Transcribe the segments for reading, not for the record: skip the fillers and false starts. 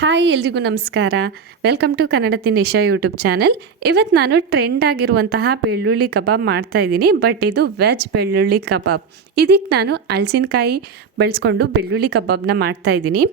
Hi ಎಲ್ರಿಗೂ ನಮಸ್ಕಾರ. Welcome to Kannada Tinnisha YouTube channel. ಇವತ್ತು ನಾನು ಟ್ರೆಂಡ್ ಆಗಿರುವಂತಹ ಬೆಳ್ಳುಳ್ಳಿ ಕಬಾಬ್ ಮಾಡ್ತಾಯಿದ್ದೀನಿ. ಬಟ್ ಇದು ವೆಜ್ ಬೆಳ್ಳುಳ್ಳಿ ಕಬಾಬ್. ಇದಕ್ಕೆ ನಾನು ಹಲಸಿನಕಾಯಿ ಬಳಸ್ಕೊಂಡು ಬೆಳ್ಳುಳ್ಳಿ ಕಬಾಬ್ನ ಮಾಡ್ತಾಯಿದ್ದೀನಿ.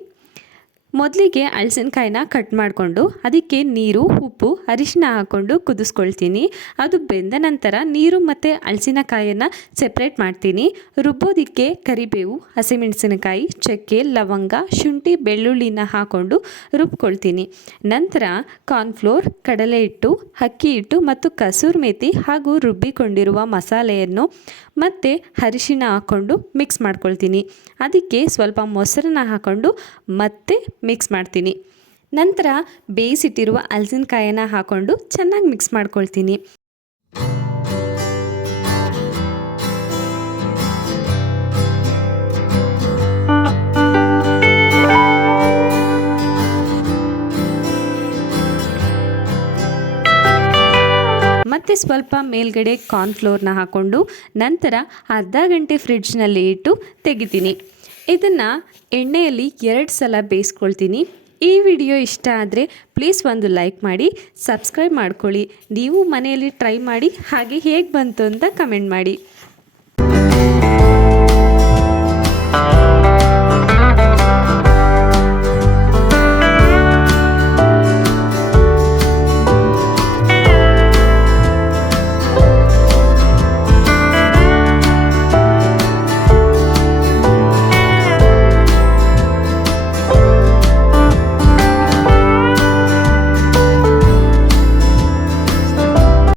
ಮೊದಲಿಗೆ ಹಲಸಿನಕಾಯಿನ ಕಟ್ ಮಾಡಿಕೊಂಡು ಅದಕ್ಕೆ ನೀರು, ಉಪ್ಪು, ಅರಿಶಿನ ಹಾಕ್ಕೊಂಡು ಕುದಿಸ್ಕೊಳ್ತೀನಿ. ಅದು ಬೆಂದ ನಂತರ ನೀರು ಮತ್ತು ಹಲಸಿನಕಾಯನ್ನು ಸೆಪ್ರೇಟ್ ಮಾಡ್ತೀನಿ. ರುಬ್ಬೋದಕ್ಕೆ ಕರಿಬೇವು, ಹಸಿಮೆಣಸಿನಕಾಯಿ, ಚಕ್ಕೆ, ಲವಂಗ, ಶುಂಠಿ, ಬೆಳ್ಳುಳ್ಳಿನ ಹಾಕ್ಕೊಂಡು ರುಬ್ಕೊಳ್ತೀನಿ. ನಂತರ ಕಾರ್ನ್ಫ್ಲೋರ್, ಕಡಲೆ ಹಿಟ್ಟು, ಅಕ್ಕಿ ಹಿಟ್ಟು ಮತ್ತು ಕಸೂರಿ ಮೇಥಿ ಹಾಗೂ ರುಬ್ಬಿಕೊಂಡಿರುವ ಮಸಾಲೆಯನ್ನು ಮತ್ತು ಅರಿಶಿನ ಹಾಕ್ಕೊಂಡು ಮಿಕ್ಸ್ ಮಾಡ್ಕೊಳ್ತೀನಿ. ಅದಕ್ಕೆ ಸ್ವಲ್ಪ ಮೊಸರನ್ನ ಹಾಕ್ಕೊಂಡು ಮತ್ತೆ ಮಿಕ್ಸ್ ಮಾಡ್ತೀನಿ. ನಂತರ ಬೇಯಿಸಿಟ್ಟಿರುವ ಹಲಸಿನಕಾಯನ್ನು ಹಾಕ್ಕೊಂಡು ಚೆನ್ನಾಗಿ ಮಿಕ್ಸ್ ಮಾಡ್ಕೊಳ್ತೀನಿ. ಮತ್ತು ಸ್ವಲ್ಪ ಮೇಲ್ಗಡೆ ಕಾರ್ನ್ಫ್ಲೋರ್ನ ಹಾಕ್ಕೊಂಡು ನಂತರ ಅರ್ಧ ಗಂಟೆ ಫ್ರಿಡ್ಜ್ನಲ್ಲಿ ಇಟ್ಟು ತೆಗಿತೀನಿ. ಇದನ್ನು ಎಣ್ಣೆಯಲ್ಲಿ 2 ಸಲ ಬೇಯಿಸ್ಕೊಳ್ತೀನಿ. ಈ ವಿಡಿಯೋ ಇಷ್ಟ ಆದರೆ ಪ್ಲೀಸ್ ಒಂದು ಲೈಕ್ ಮಾಡಿ, ಸಬ್ಸ್ಕ್ರೈಬ್ ಮಾಡ್ಕೊಳ್ಳಿ. ನೀವು ಮನೆಯಲ್ಲಿ ಟ್ರೈ ಮಾಡಿ ಹಾಗೆ ಹೇಗೆ ಬಂತು ಅಂತ ಕಮೆಂಟ್ ಮಾಡಿ.